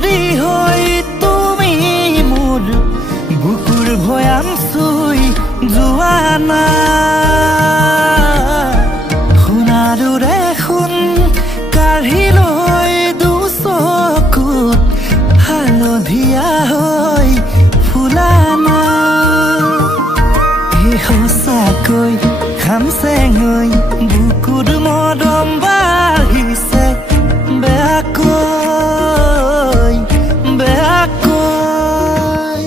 হুদি হই তুমি মোৰ বুকুৰ ভয়ান চুই জোৱানা শুনাৰুৰে শুন কাঢ়ি লৈ দুচকুত হালধীয়া হৈ ফুলানা এই সঁচাকৈ খামচেঙৈ বুকুৰ মৰম বাঢ়িছে বেয়াকৈ বেয়াকৈ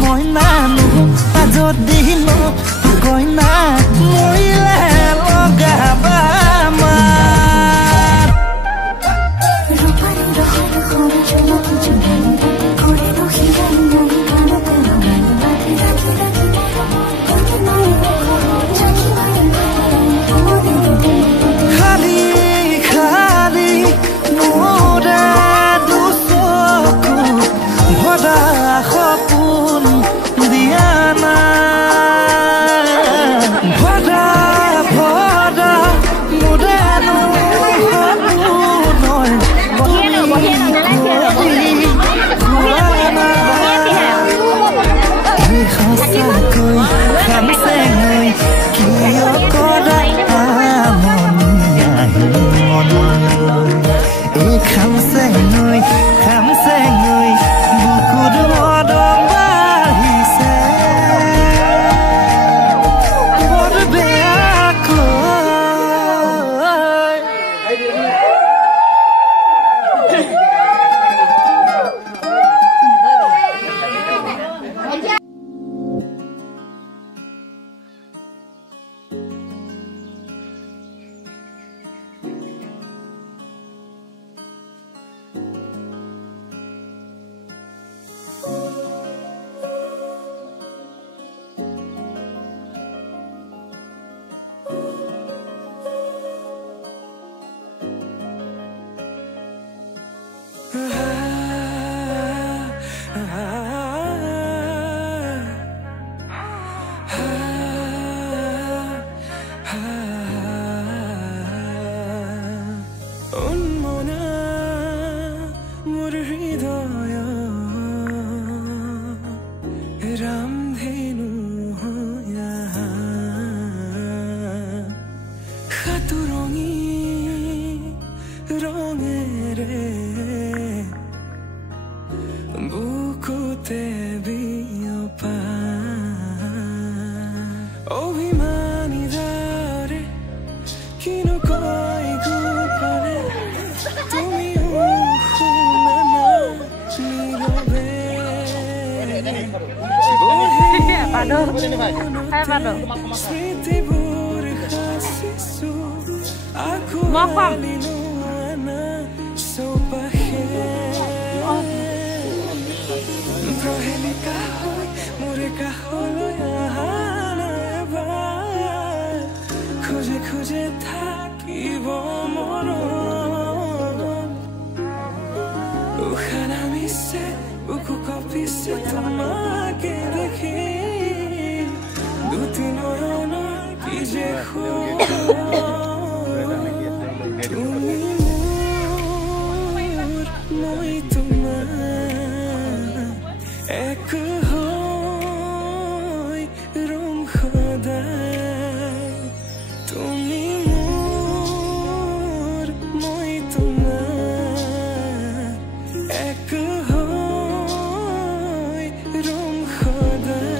মই নানো যদি নকয় না মৰিলে লগাবা খালি খালি মোৰে দুচকু ভৰা সপোন দিয়া না ভৰা ভৰা মোৰেনো সঁচাকৈ খামচেঙৈ কিয় কৰা মনি আহি মনলৈ এই খামচেঙৈ খামচেঙৈ বুকুৰ মৰম বাঢ়িছে বৰ বেয়াকৈ খুঁজে খুঁজে থাকিব মৰম উশাহ নামিছে বুকু কঁপিছে তোমাকে দেখি দুটি নয়নৰ কি যে তুমি মোৰ মই তোমাৰ এক হৈ ৰং সদায় তুমি মোৰ মই তোমাৰ এক হৈ ৰং সদায়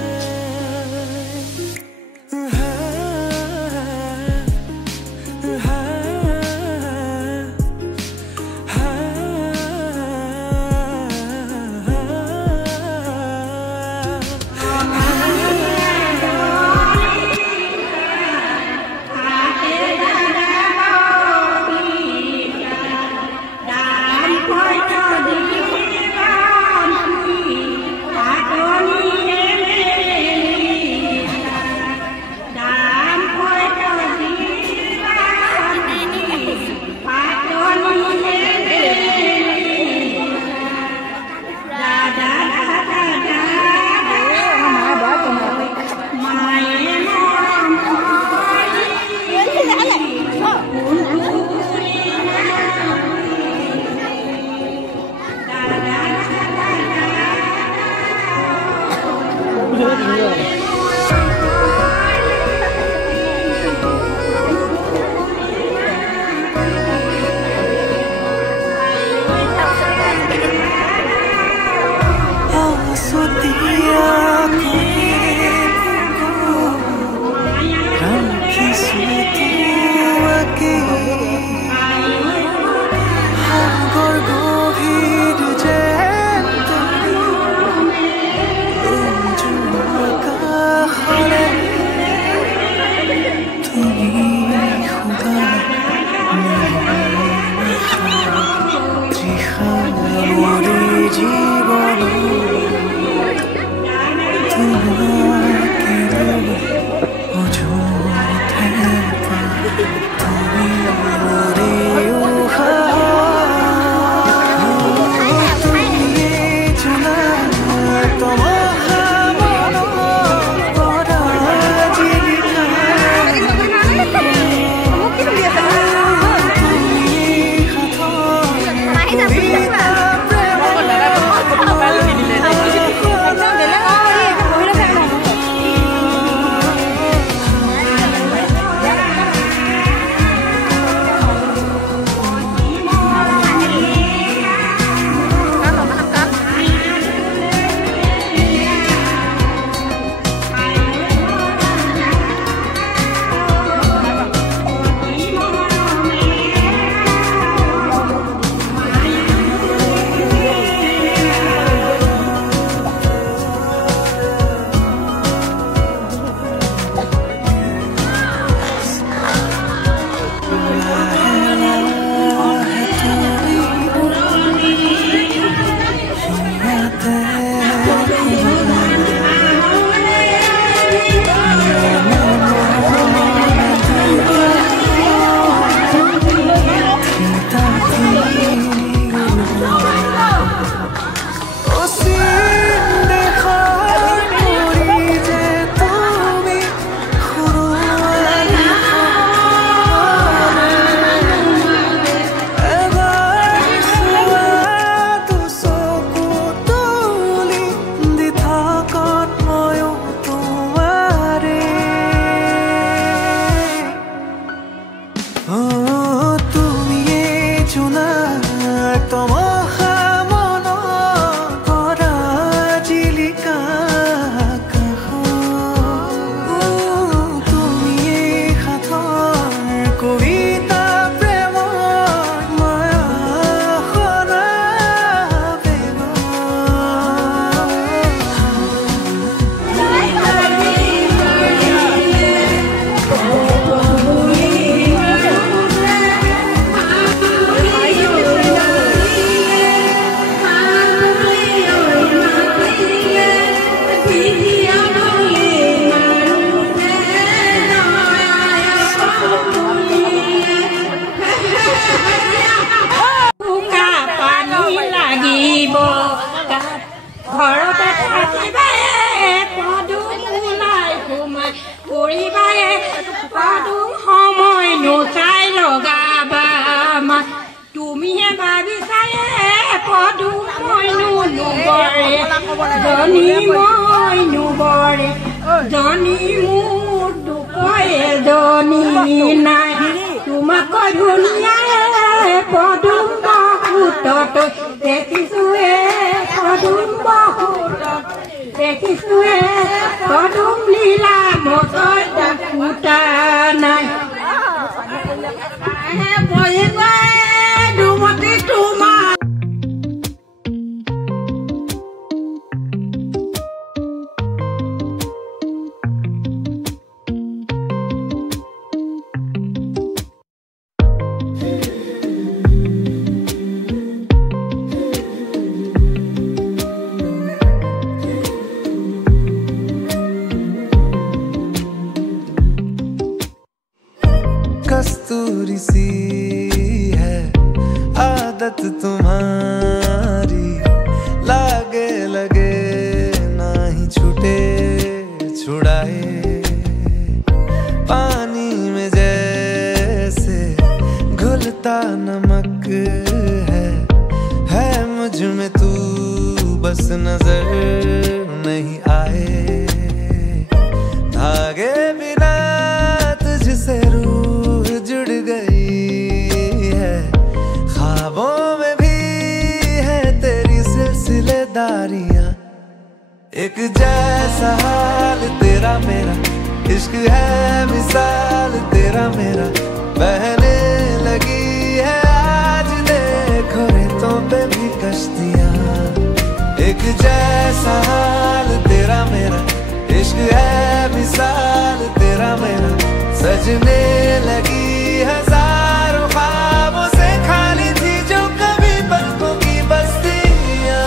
জানি মই নুবৰে জানি মোৰ দুখয়ে জানি নাই তোমাক ধুনীয়াই পদুম বহুতত দেখিছোৱে পদুম বহুতত দেখিছোৱে পদুম লীলা মজৰ ফুটা নাই ডুমতি তোমাৰ कस्तूरी सी है आदत तुम्हारी लागे लगे ना ही छूटे छुड़ाए पानी में जैसे घुलता नमक है मुझ में तू बस नजर नहीं आए धागे बिना तुझसे रूह जुड़ गई है ख्वाबों में भी है तेरी सिलसिलेदारियां एक जैसा हाल तेरा मेरा इश्क है मिसाल तेरा मेरा बहने लगी है आज देखो रेतों पे भी कश्तियां एक जैसा हाल तेरा मेरा इश्क है मिसाल तेरा मेरा सजने लगी हजारों ख्वाबों से खाली थी जो कभी पलकों की बस्तियां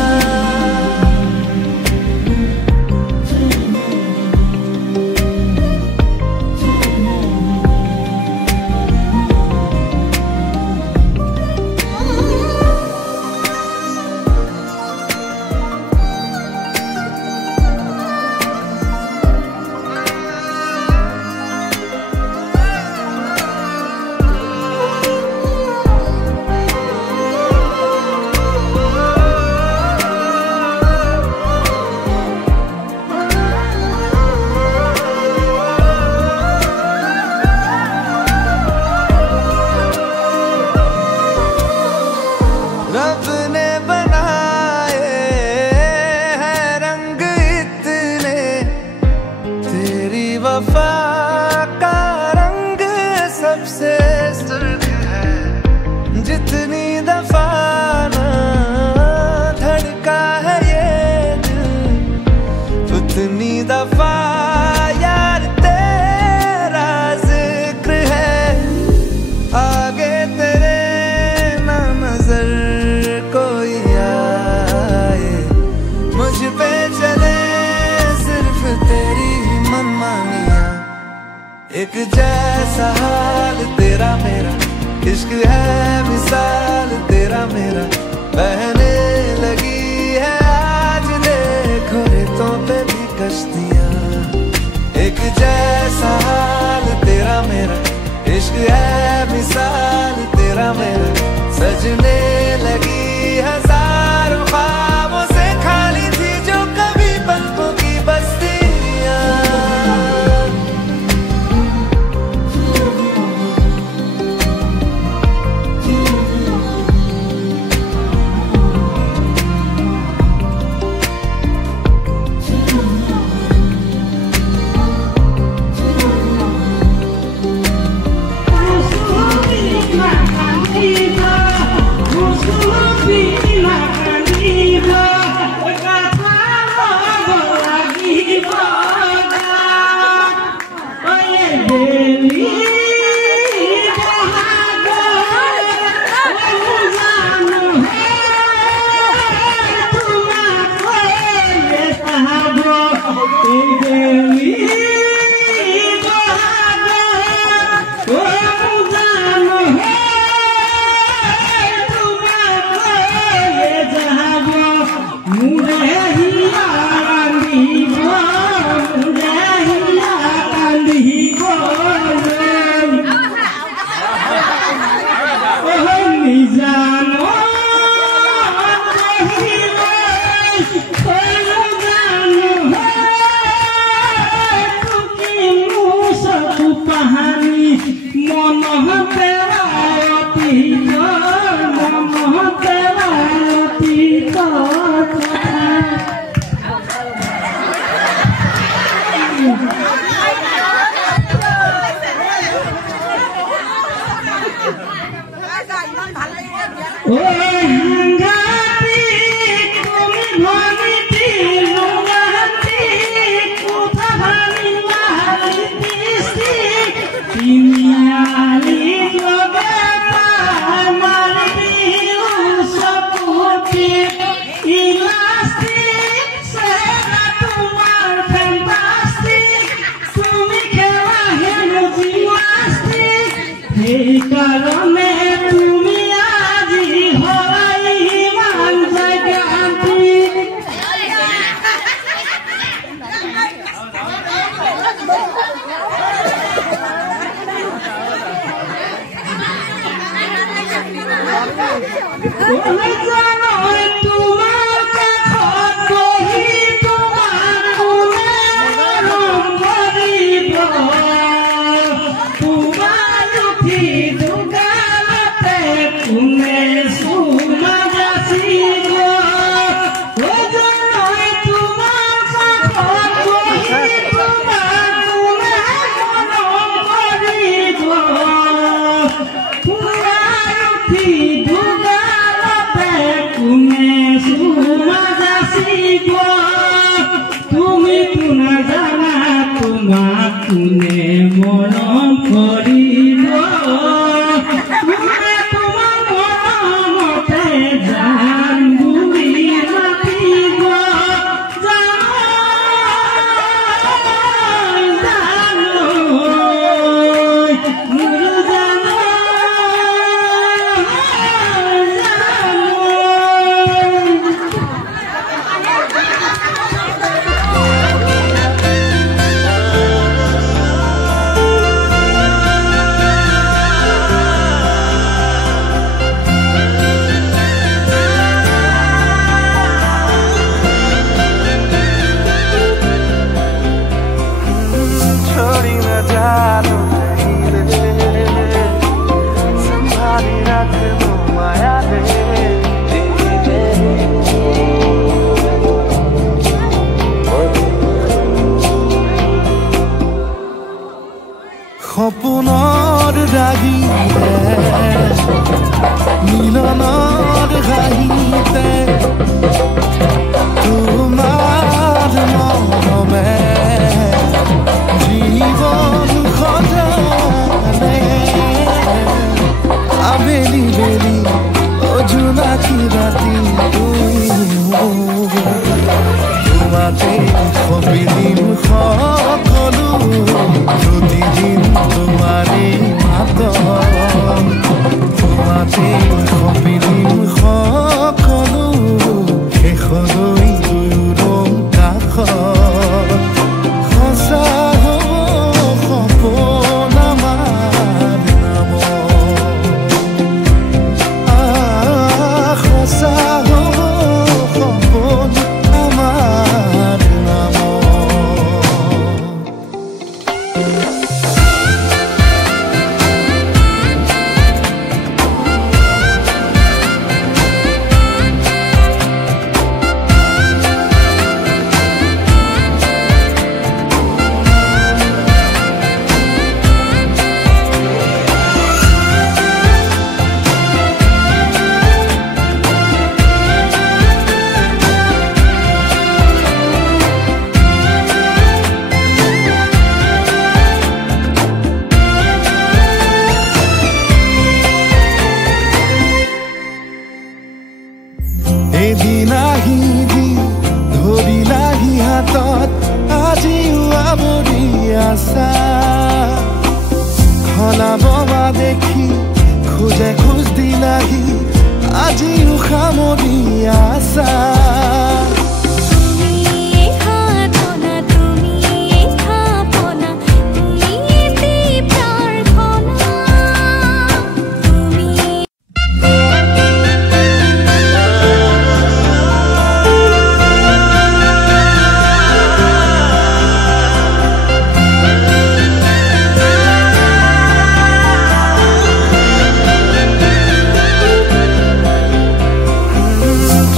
रब ने बनाए हैं रंग इतने तेरी वफा का रंग सबसे सुर्ख है जितनी दफा ना धड़का है ये दिल उतनी दफा यार तेरा जिक्र है आगे तेरे ना नजर कोई आए मुझ पे चले सिर्फ तेरी मनमानियां एक जैसा हाल तेरा मेरा इश्क है मिसाल तेरा मेरा बहने लगी है आज देखो रेतों पे भी कश्तियां एक जैसा हाल तेरा मेरा इश्क है मिसाल तेरा मेरा सजने लगी हजारों ख्वाबों से खाली थी जो कभी पलकों की बस्तियां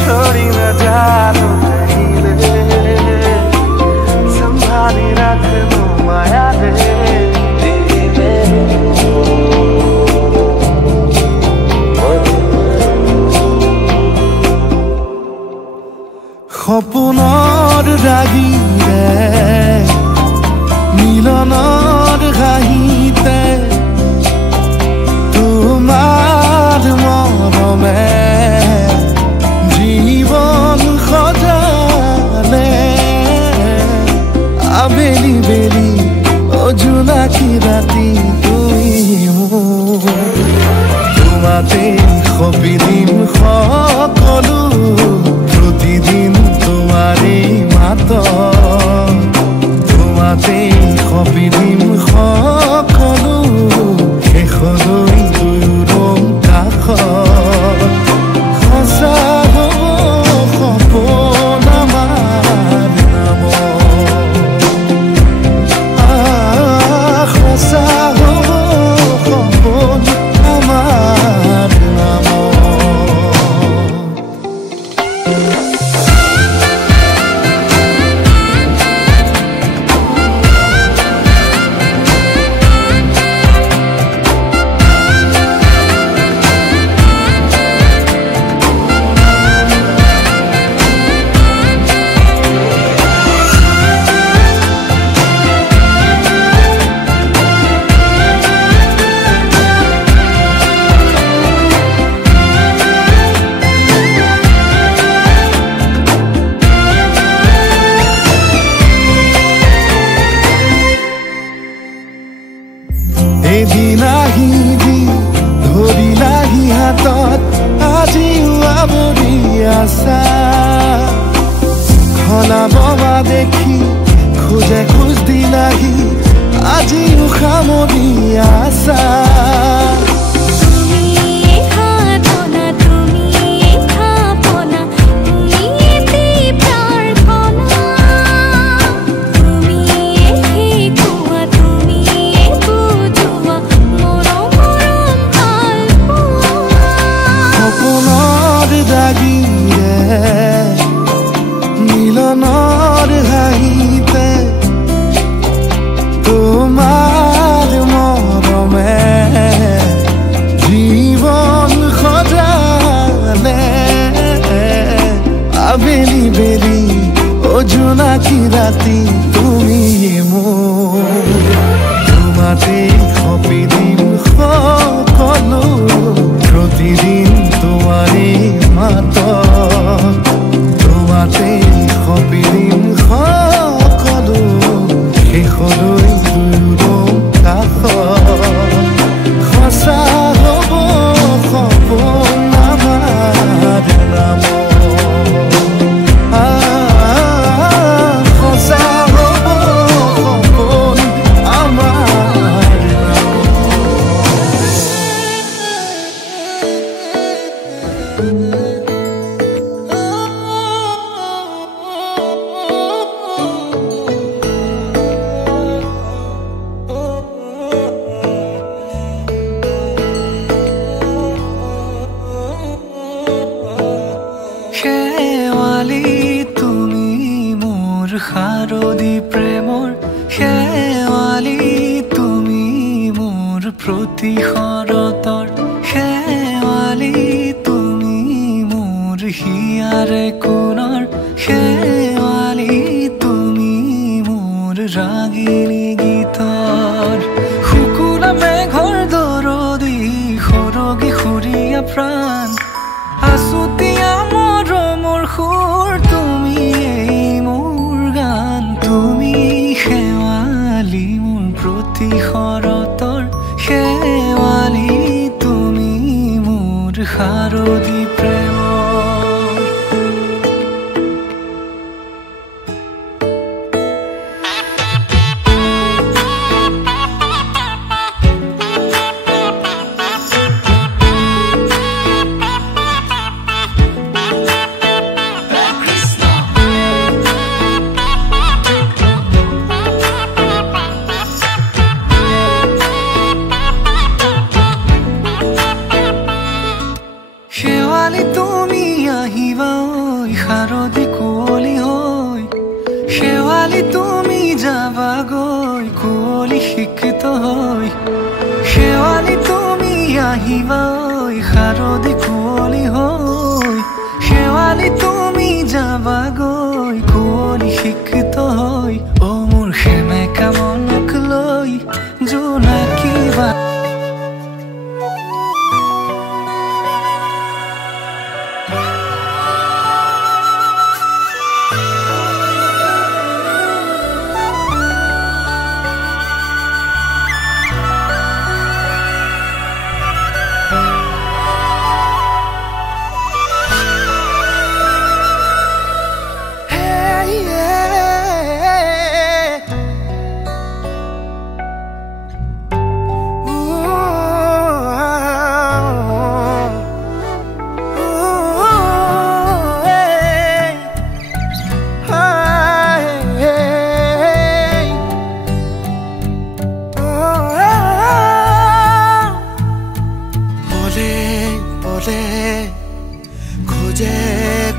छोड़ी সপোনৰ ৰাগীৰে মিলনৰ হাঁহিতে তোমাৰ মৰমে জীৱন সজালে আবেলি বেলি জোনাকী ৰাতি তুমি মোৰ তোমাতে সপিদিন সকলো প্ৰতিদিন তোমাৰে মাত তোমাতে সপিদিন সকলো শেষলৈ দুয়োদম কাষত সঁচা হ'ব সপোন আমাৰ নামত সঁচা হ'ব সপোন আমাৰ নামত এদিন আহিবি ধৰিলাহি হাতত আজিও আৱৰি আছা খলাব দেখি খোজে খোজ দিলাহি আজিও সামৰি আছা মিলনৰ হাঁহিতে তোমাৰ মৰমে জীৱন সজালে আবেলি বেলি জোনাকী ৰাতি তুমি মোৰ তোমাতে সপিদিন সকলো প্ৰতিদিন তোমাৰে মাত তোমাতে সপিদিন সকলো শেষলৈ দুয়োদম কাষত সঁচা হ'ব সপোন আমাৰ নামত সঁচা হ'ব সপোন আমাৰ শেৱালি তুমি মোৰ শাৰদী প্ৰেমৰ শেৱালি তুমি মোৰ প্ৰতি শৰতৰ শেৱালি তুমি মোৰ হিয়াৰে কোণৰ শেৱালি তুমি মোৰ ৰাগিনী গীতৰ শুকুলা মেঘৰ দৰদি সৰগী সুৰীয়া প্ৰাণ আছুতীয়া মৰমৰ সুৰ তুমি মোৰ গান তুমি শেৱালি মোৰ প্ৰতি শৰতৰ শেৱালি তুমি মোৰ শাৰদী প্ৰেমৰ শেৱালি তুমি আহিবা ঐ শাৰদী কুঁৱলী হৈ শেৱালি তুমি যাবা গৈ কুঁৱলী শিক্ষিত হৈ শেৱালি তুমি আহিবা ঐ শাৰদী কুঁৱলী হৈ শেৱালি তুমি যাবা যাবাগৈ কুঁৱলী শিক্ষিত হৈ অ মোৰ সেমেকা মনক লৈ জোনাকী বা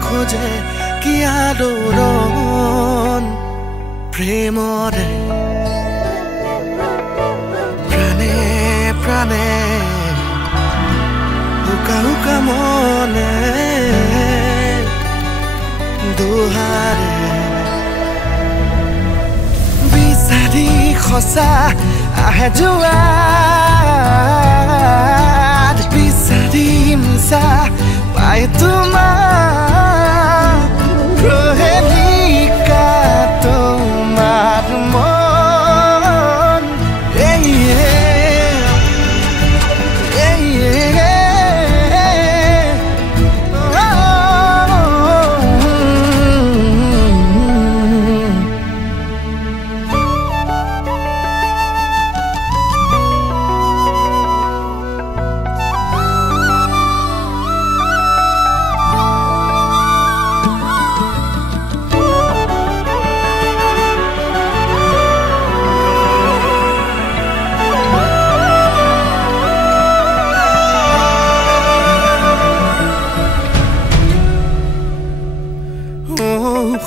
খোজে কি আদৰণ প্ৰেমৰে প্ৰাণে প্ৰাণে উকা উকা মনে দুহাৰে বিচাৰি সঁচা আহে যোৱা বিচাৰি মিছা পাই তোমাক প্ৰহেলিকা তোমাৰ মন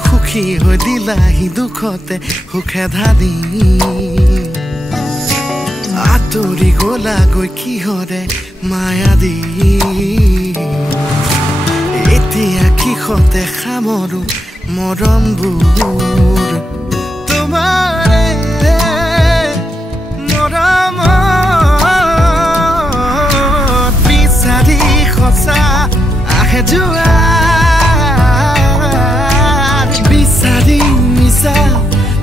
সুখী হৈ দিলাহি দুখতে সুখে ধাদি আঁতৰি গলাগৈ কিহৰে মায়া দি এতিয়া কিহতে সামৰো মৰমবোৰ তোমাৰে মৰমত বিচাৰি সঁচা আহে যোৱা বিচাৰি মিছা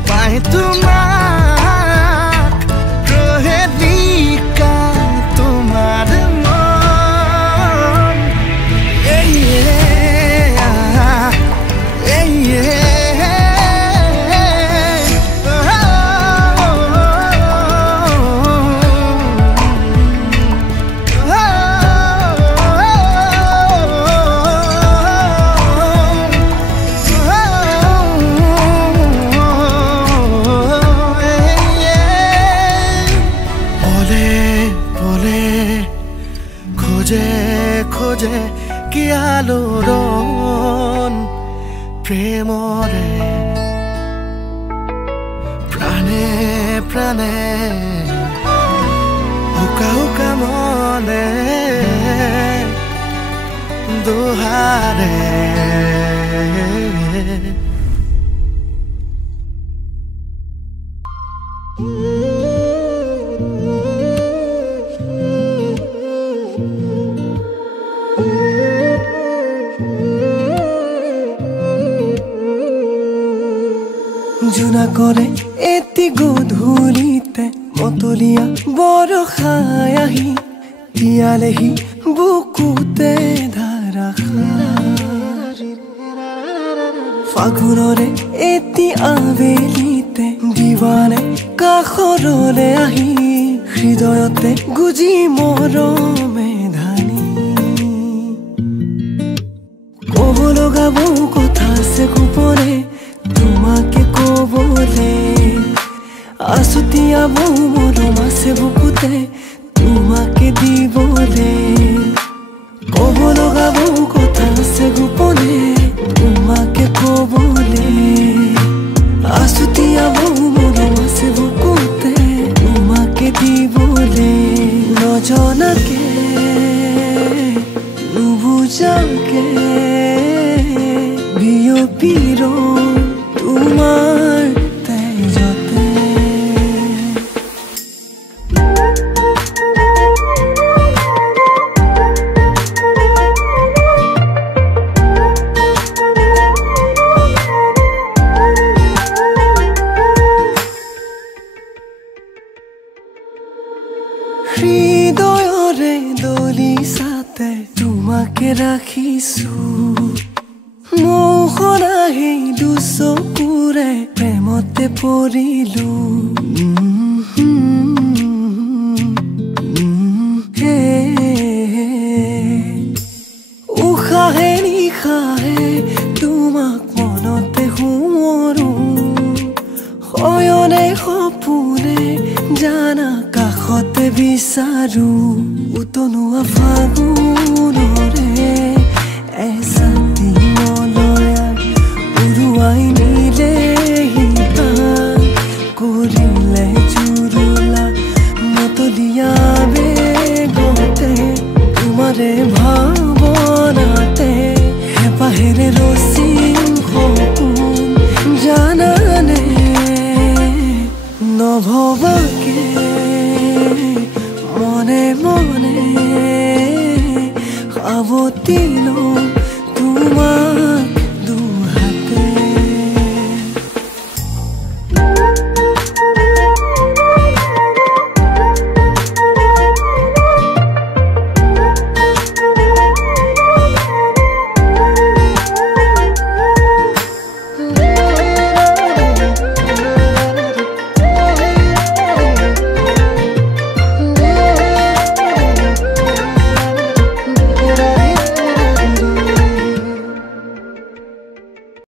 পাই তোমাক প্ৰহেলিকা তোমাৰ মন খোজে কি আলোড়ন প্ৰেমৰে প্ৰাণে প্ৰাণে উকা উকা মনে দুহাৰে জোনা কৰে এটি গধূলিতে মতলীয়া বৰষাই আহি তিয়ালেহি বুকুতে ধাৰাসাৰ ফাগুনৰে এটি আবেলিতে দিৱানে কাষৰলে আহি হৃদয়তে গুজি মৰমে ধানি ক'ব লগা বহু কথা আছে গোপনে তোমাকে কবলে আছুতীয়া বহু মৰম আছে বুকুতে তোমাকে দিবলে ক'ব লগা বহু কথা আছে গোপনে তোমাকে কবলে আছুতীয়া বহু মৰম আছে বুকুতে তোমাকে দিবলে নজনাকে নুবুজাকে বিয় কিৰণ তোমাৰ তেজতে হৃদয়ৰে দলিছাতে তোমাকে ৰাখিছো মোহনা সেই দুচকুৰে প্ৰেমতে পৰিলো